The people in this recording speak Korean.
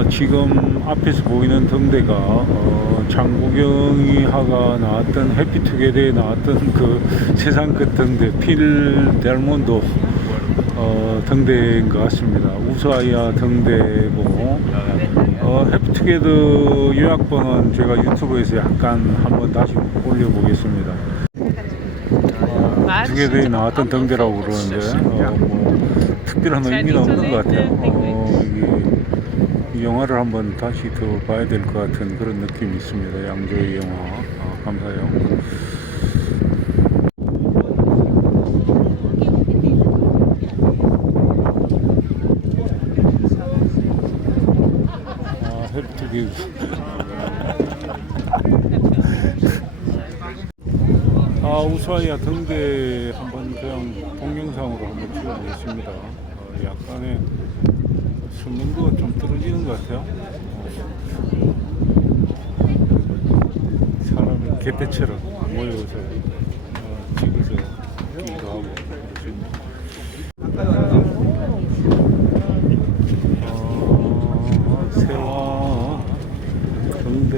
어, 지금 앞에서 보이는 등대가 어, 장국영이 하가 나왔던 해피투게더에 나왔던 그 세상 끝 등대 필 델몬도 어, 등대인 것 같습니다. 우수아이아 등대고 어, 해피투게더 요약본은 제가 유튜브에서 약간 한번 다시 올려보겠습니다. 어, 투게더에 나왔던 등대라고 그러는데 어, 뭐 특별한 의미는 없는 것 같아요. 어, 이 영화를 한번 다시 더 봐야 될 것 같은 그런 느낌이 있습니다. 양조의 영화 아, 감사해요. 아, 헬프기 아, 우수아이아 등대 한번 그냥 동영상으로 한번 찍어보겠습니다. 어, 약간의 선명도가 좀 떨어지는 것 같아요. 어, 사람이 개떼처럼 모여서 어, 찍어서 기도 하고. 어, 세화 등대